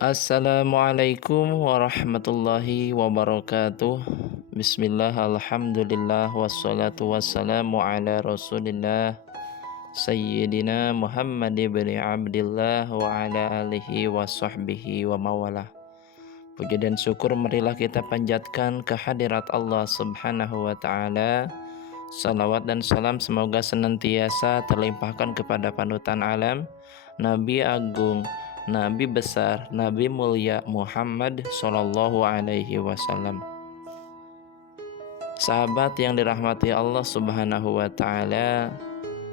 Assalamualaikum warahmatullahi wabarakatuh. Bismillah, alhamdulillah, wassalatu wassalamu ala rasulillah Sayyidina Muhammad ibn Abdillah wa ala alihi wa sahbihi wa mawalah. Puji dan syukur marilah kita panjatkan kehadirat Allah subhanahu wa ta'ala. Salawat dan salam semoga senantiasa terlimpahkan kepada panutan alam, Nabi Agung, Nabi besar, Nabi mulia Muhammad Sallallahu Alaihi Wasallam. Sahabat yang dirahmati Allah Subhanahu Wa Taala,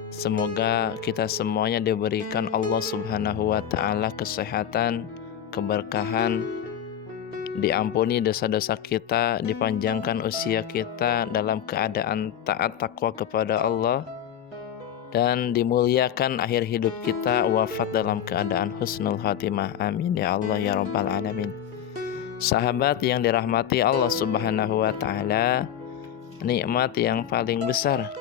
semoga kita semuanya diberikan Allah Subhanahu Wa Taala kesehatan, keberkahan, diampuni dosa-dosa kita, dipanjangkan usia kita dalam keadaan taat takwa kepada Allah, dan dimuliakan akhir hidup kita wafat dalam keadaan husnul khatimah. Amin ya Allah ya rabbal alamin. Sahabat yang dirahmati Allah Subhanahu wa taala, nikmat yang paling besar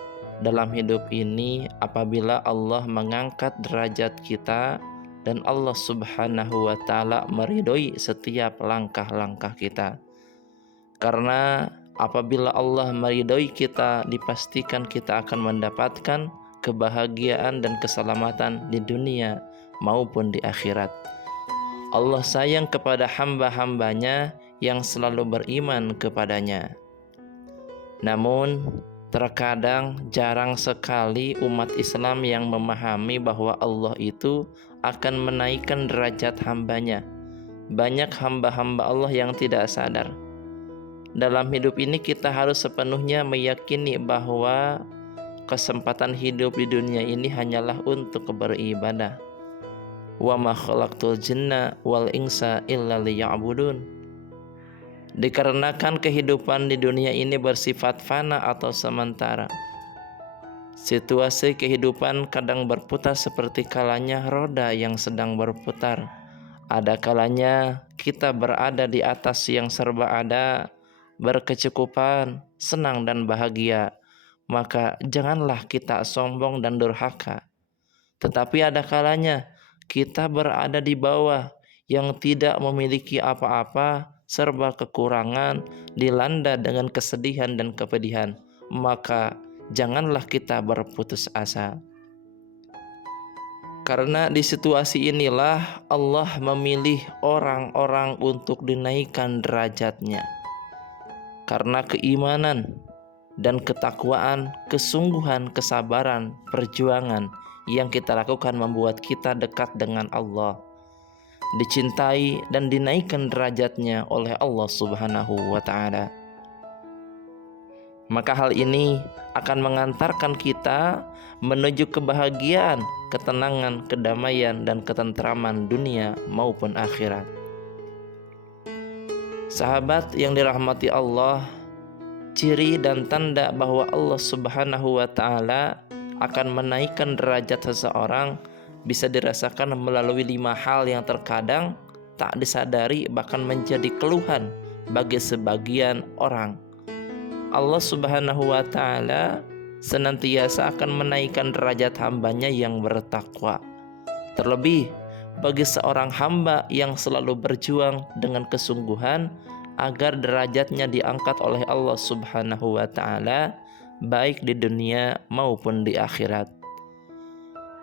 dalam hidup ini apabila Allah mengangkat derajat kita dan Allah Subhanahu wa ta'ala meridhoi setiap langkah-langkah kita. Karena apabila Allah meridhoi kita, dipastikan kita akan mendapatkan kebahagiaan dan keselamatan di dunia maupun di akhirat. Allah sayang kepada hamba-hambanya yang selalu beriman kepadanya. Namun terkadang jarang sekali umat Islam yang memahami bahwa Allah itu akan menaikkan derajat hambanya. Banyak hamba-hamba Allah yang tidak sadar. Dalam hidup ini kita harus sepenuhnya meyakini bahwa kesempatan hidup di dunia ini hanyalah untuk beribadah. Wa ma khalaqtul jinna wal insa illa liya'budun. Dikarenakan kehidupan di dunia ini bersifat fana atau sementara. Situasi kehidupan kadang berputar seperti kalanya roda yang sedang berputar. Ada kalanya kita berada di atas yang serba ada, berkecukupan, senang dan bahagia. Maka janganlah kita sombong dan durhaka. Tetapi ada kalanya kita berada di bawah yang tidak memiliki apa-apa, serba kekurangan, dilanda dengan kesedihan dan kepedihan. Maka janganlah kita berputus asa. Karena di situasi inilah Allah memilih orang-orang untuk dinaikkan derajatnya. Karena keimanan dan ketakwaan, kesungguhan, kesabaran, perjuangan yang kita lakukan membuat kita dekat dengan Allah, dicintai dan dinaikkan derajatnya oleh Allah Subhanahu wa ta'ala. Maka hal ini akan mengantarkan kita menuju kebahagiaan, ketenangan, kedamaian, dan ketentraman dunia maupun akhirat. Sahabat yang dirahmati Allah, ciri dan tanda bahwa Allah Subhanahu wa ta'ala akan menaikkan derajat seseorang bisa dirasakan melalui 5 hal yang terkadang tak disadari bahkan menjadi keluhan bagi sebagian orang. Allah Subhanahu wa ta'ala senantiasa akan menaikkan derajat hambanya yang bertakwa. Terlebih bagi seorang hamba yang selalu berjuang dengan kesungguhan agar derajatnya diangkat oleh Allah Subhanahu wa ta'ala baik di dunia maupun di akhirat.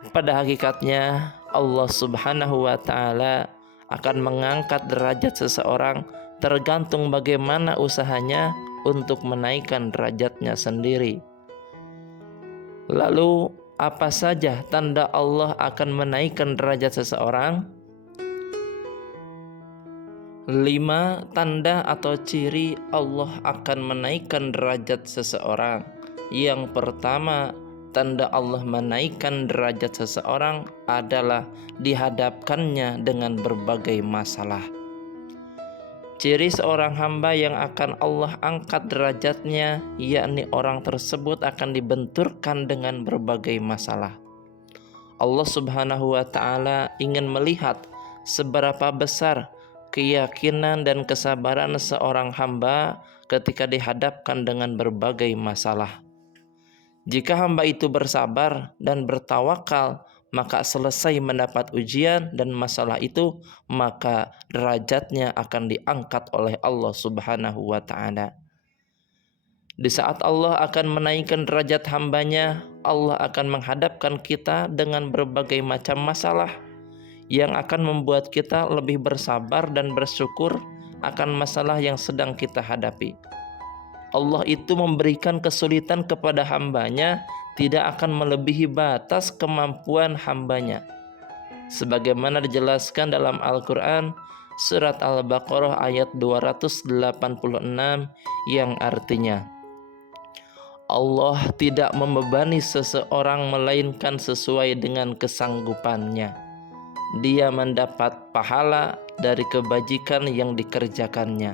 Pada hakikatnya Allah Subhanahu wa ta'ala akan mengangkat derajat seseorang tergantung bagaimana usahanya untuk menaikkan derajatnya sendiri. Lalu apa saja tanda Allah akan menaikkan derajat seseorang? 5 tanda atau ciri Allah akan menaikkan derajat seseorang. Yang pertama, tanda Allah menaikkan derajat seseorang adalah dihadapkannya dengan berbagai masalah. Ciri seorang hamba yang akan Allah angkat derajatnya, yakni orang tersebut akan dibenturkan dengan berbagai masalah. Allah Subhanahu wa ta'ala ingin melihat seberapa besar keyakinan dan kesabaran seorang hamba ketika dihadapkan dengan berbagai masalah. Jika hamba itu bersabar dan bertawakal, maka selesai mendapat ujian dan masalah itu, maka derajatnya akan diangkat oleh Allah Subhanahu wa ta'ala. Di saat Allah akan menaikkan derajat hambanya, Allah akan menghadapkan kita dengan berbagai macam masalah yang akan membuat kita lebih bersabar dan bersyukur akan masalah yang sedang kita hadapi. Allah itu memberikan kesulitan kepada hambanya tidak akan melebihi batas kemampuan hambanya. Sebagaimana dijelaskan dalam Al-Quran, surat Al-Baqarah ayat 286 yang artinya, Allah tidak membebani seseorang melainkan sesuai dengan kesanggupannya. Dia mendapat pahala dari kebajikan yang dikerjakannya,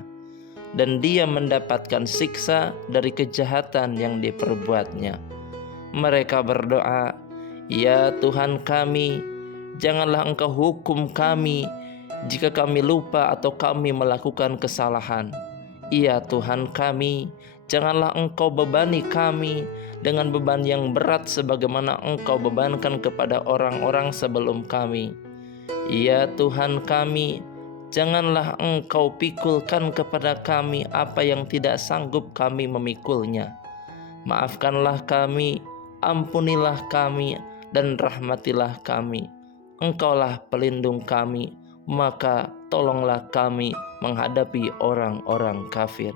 dan dia mendapatkan siksa dari kejahatan yang diperbuatnya. Mereka berdoa, "Ya Tuhan kami, janganlah Engkau hukum kami jika kami lupa atau kami melakukan kesalahan. Ya Tuhan kami, janganlah Engkau bebani kami dengan beban yang berat sebagaimana Engkau bebankan kepada orang-orang sebelum kami. Ya Tuhan kami, janganlah Engkau pikulkan kepada kami apa yang tidak sanggup kami memikulnya. Maafkanlah kami, ampunilah kami, dan rahmatilah kami. Engkaulah pelindung kami, maka tolonglah kami menghadapi orang-orang kafir."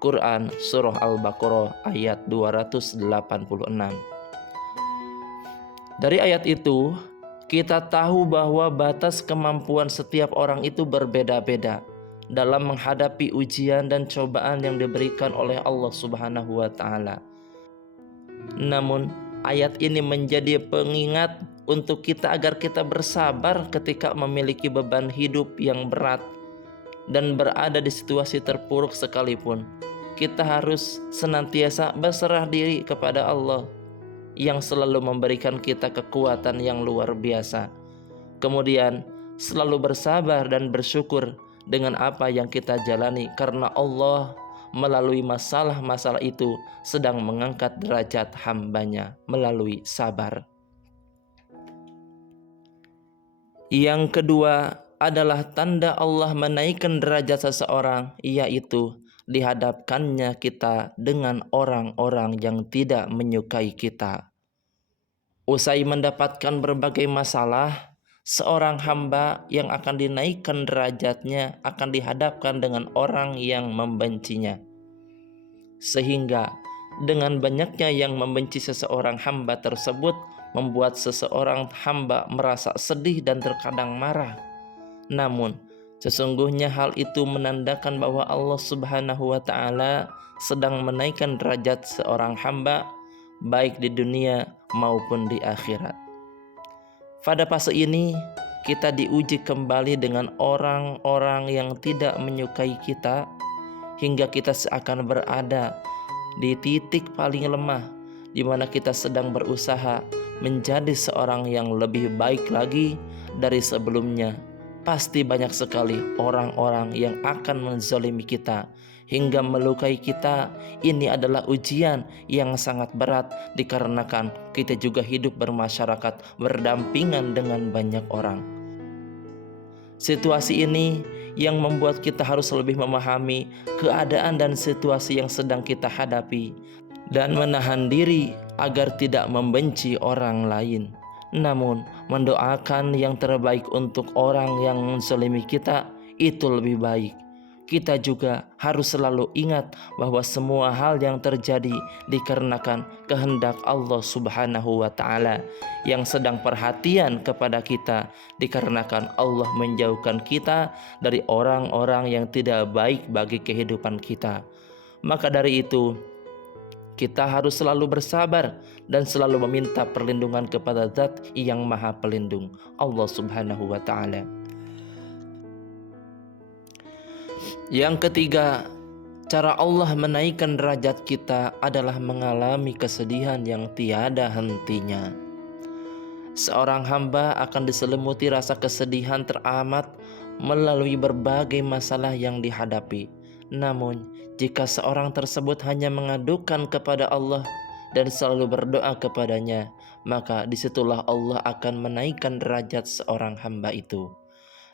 Quran Surah Al-Baqarah ayat 286. Dari ayat itu, kita tahu bahwa batas kemampuan setiap orang itu berbeda-beda dalam menghadapi ujian dan cobaan yang diberikan oleh Allah Subhanahu wa ta'ala. Namun, ayat ini menjadi pengingat untuk kita agar kita bersabar ketika memiliki beban hidup yang berat dan berada di situasi terpuruk sekalipun. Kita harus senantiasa berserah diri kepada Allah yang selalu memberikan kita kekuatan yang luar biasa. Kemudian selalu bersabar dan bersyukur dengan apa yang kita jalani, karena Allah melalui masalah-masalah itu sedang mengangkat derajat hambanya melalui sabar. Yang kedua adalah tanda Allah menaikkan derajat seseorang, yaitu dihadapkannya kita dengan orang-orang yang tidak menyukai kita. Usai mendapatkan berbagai masalah, seorang hamba yang akan dinaikkan derajatnya akan dihadapkan dengan orang yang membencinya. Sehingga dengan banyaknya yang membenci seseorang hamba tersebut membuat seseorang hamba merasa sedih dan terkadang marah. Namun sesungguhnya hal itu menandakan bahwa Allah Subhanahu wa ta'ala sedang menaikkan derajat seorang hamba baik di dunia maupun di akhirat. Pada fase ini kita diuji kembali dengan orang-orang yang tidak menyukai kita, hingga kita seakan berada di titik paling lemah, di mana kita sedang berusaha menjadi seorang yang lebih baik lagi dari sebelumnya. Pasti banyak sekali orang-orang yang akan menzalimi kita hingga melukai kita. Ini adalah ujian yang sangat berat dikarenakan kita juga hidup bermasyarakat berdampingan dengan banyak orang. Situasi ini yang membuat kita harus lebih memahami keadaan dan situasi yang sedang kita hadapi dan menahan diri agar tidak membenci orang lain. Namun mendoakan yang terbaik untuk orang yang menzalimi kita itu lebih baik. Kita juga harus selalu ingat bahwa semua hal yang terjadi dikarenakan kehendak Allah Subhanahu wa ta'ala yang sedang perhatian kepada kita, dikarenakan Allah menjauhkan kita dari orang-orang yang tidak baik bagi kehidupan kita. Maka dari itu kita harus selalu bersabar dan selalu meminta perlindungan kepada Zat yang Maha Pelindung, Allah Subhanahu wa ta'ala. Yang ketiga, cara Allah menaikkan derajat kita adalah mengalami kesedihan yang tiada hentinya. Seorang hamba akan diselimuti rasa kesedihan teramat melalui berbagai masalah yang dihadapi. Namun, jika seorang tersebut hanya mengadukan kepada Allah dan selalu berdoa kepadanya, maka disitulah Allah akan menaikkan derajat seorang hamba itu.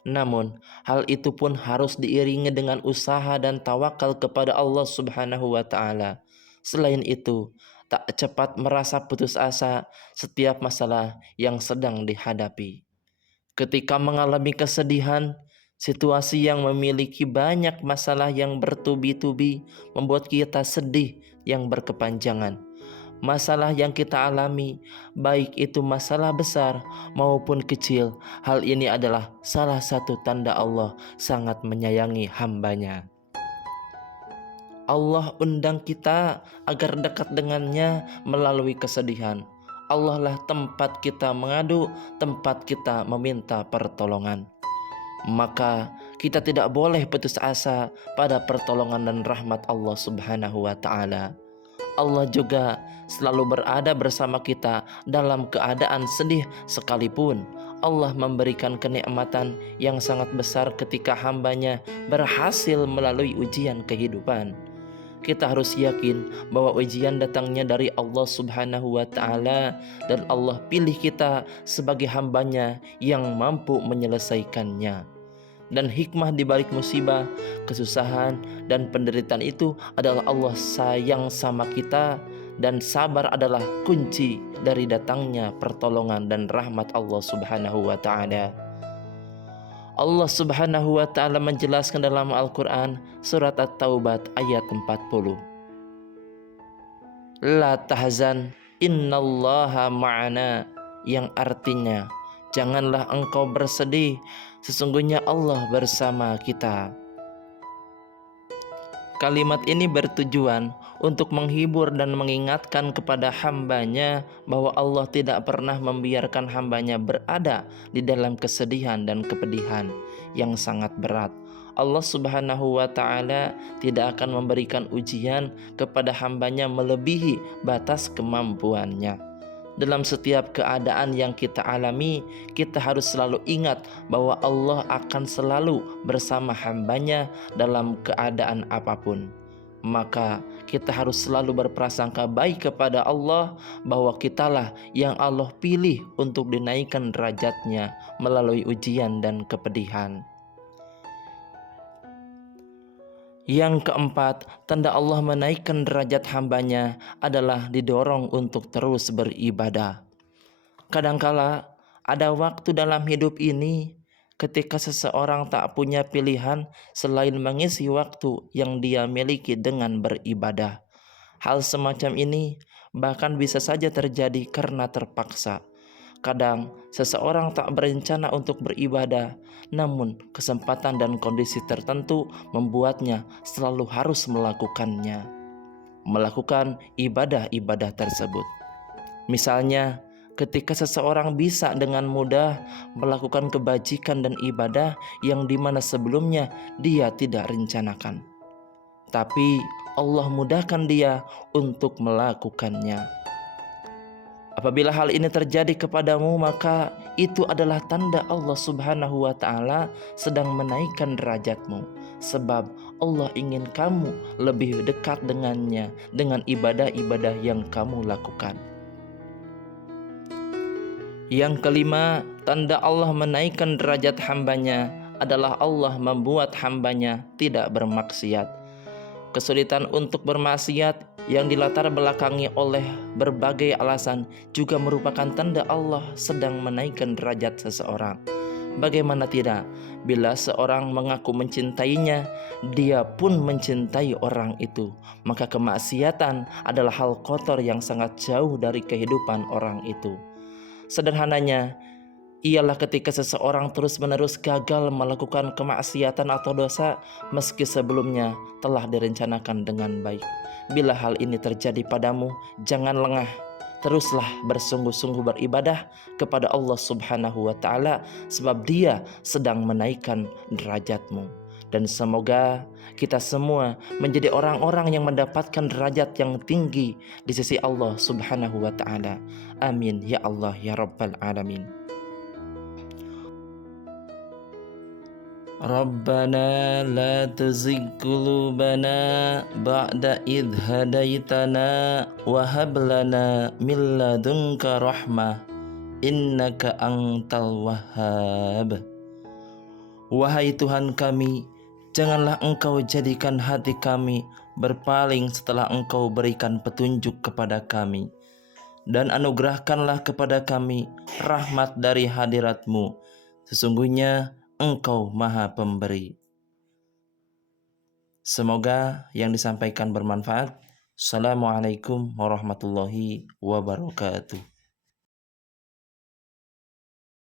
Namun, hal itu pun harus diiringi dengan usaha dan tawakal kepada Allah Subhanahu wa Ta'ala. Selain itu, tak cepat merasa putus asa setiap masalah yang sedang dihadapi. Ketika mengalami kesedihan, situasi yang memiliki banyak masalah yang bertubi-tubi membuat kita sedih yang berkepanjangan. Masalah yang kita alami, baik itu masalah besar maupun kecil, hal ini adalah salah satu tanda Allah sangat menyayangi hambanya. Allah undang kita agar dekat dengannya melalui kesedihan. Allah lah tempat kita mengadu, tempat kita meminta pertolongan. Maka kita tidak boleh putus asa pada pertolongan dan rahmat Allah Subhanahu wa Ta'ala. Allah juga selalu berada bersama kita dalam keadaan sedih sekalipun. Allah memberikan kenikmatan yang sangat besar ketika hambanya berhasil melalui ujian kehidupan. Kita harus yakin bahwa ujian datangnya dari Allah Subhanahu wa Ta'ala, dan Allah pilih kita sebagai hambanya yang mampu menyelesaikannya. Dan hikmah di balik musibah, kesusahan, dan penderitaan itu adalah Allah sayang sama kita, dan sabar adalah kunci dari datangnya pertolongan dan rahmat Allah Subhanahu wa Ta'ala. Allah Subhanahu wa Ta'ala menjelaskan dalam Al-Quran surat At-Taubah ayat 40. La tahzan innallaha ma'ana, yang artinya janganlah engkau bersedih, sesungguhnya Allah bersama kita. Kalimat ini bertujuan untuk menghibur dan mengingatkan kepada hambanya bahwa Allah tidak pernah membiarkan hambanya berada di dalam kesedihan dan kepedihan yang sangat berat. Allah Subhanahu wa Ta'ala tidak akan memberikan ujian kepada hambanya melebihi batas kemampuannya. Dalam setiap keadaan yang kita alami, kita harus selalu ingat bahwa Allah akan selalu bersama hambanya dalam keadaan apapun. Maka kita harus selalu berprasangka baik kepada Allah bahwa kitalah yang Allah pilih untuk dinaikkan derajatnya melalui ujian dan kepedihan. Yang keempat, tanda Allah menaikkan derajat hambanya adalah didorong untuk terus beribadah. Kadangkala ada waktu dalam hidup ini ketika seseorang tak punya pilihan selain mengisi waktu yang dia miliki dengan beribadah. Hal semacam ini bahkan bisa saja terjadi karena terpaksa. Kadang seseorang tak berencana untuk beribadah, namun kesempatan dan kondisi tertentu membuatnya selalu harus melakukan ibadah-ibadah tersebut. Misalnya, ketika seseorang bisa dengan mudah melakukan kebajikan dan ibadah yang dimana sebelumnya dia tidak rencanakan, tapi Allah mudahkan dia untuk melakukannya. Apabila hal ini terjadi kepadamu, maka itu adalah tanda Allah Subhanahu wa Ta'ala sedang menaikkan derajatmu. Sebab Allah ingin kamu lebih dekat dengannya dengan ibadah-ibadah yang kamu lakukan. Yang kelima, tanda Allah menaikkan derajat hambanya adalah Allah membuat hambanya tidak bermaksiat. Kesulitan untuk bermaksiat yang dilatar belakangi oleh berbagai alasan juga merupakan tanda Allah sedang menaikkan derajat seseorang. Bagaimana tidak, bila seorang mengaku mencintainya, dia pun mencintai orang itu, maka kemaksiatan adalah hal kotor yang sangat jauh dari kehidupan orang itu. Sederhananya, ialah ketika seseorang terus-menerus gagal melakukan kemaksiatan atau dosa meski sebelumnya telah direncanakan dengan baik. Bila hal ini terjadi padamu, jangan lengah. Teruslah bersungguh-sungguh beribadah kepada Allah Subhanahu wa Ta'ala, sebab Dia sedang menaikkan derajatmu. Dan semoga kita semua menjadi orang-orang yang mendapatkan derajat yang tinggi di sisi Allah Subhanahu wa Ta'ala. Amin ya Allah ya Rabbal Alamin. Rabbana la tuzigh qulubana ba'da idh hadaitana wa hab lana min ladunka rahmah innaka antal wahhab. Wahai Tuhan kami, janganlah Engkau jadikan hati kami berpaling setelah Engkau berikan petunjuk kepada kami, dan anugerahkanlah kepada kami rahmat dari hadirat-Mu. Sesungguhnya Engkau Maha Pemberi. Semoga yang disampaikan bermanfaat. Assalamualaikum warahmatullahi wabarakatuh.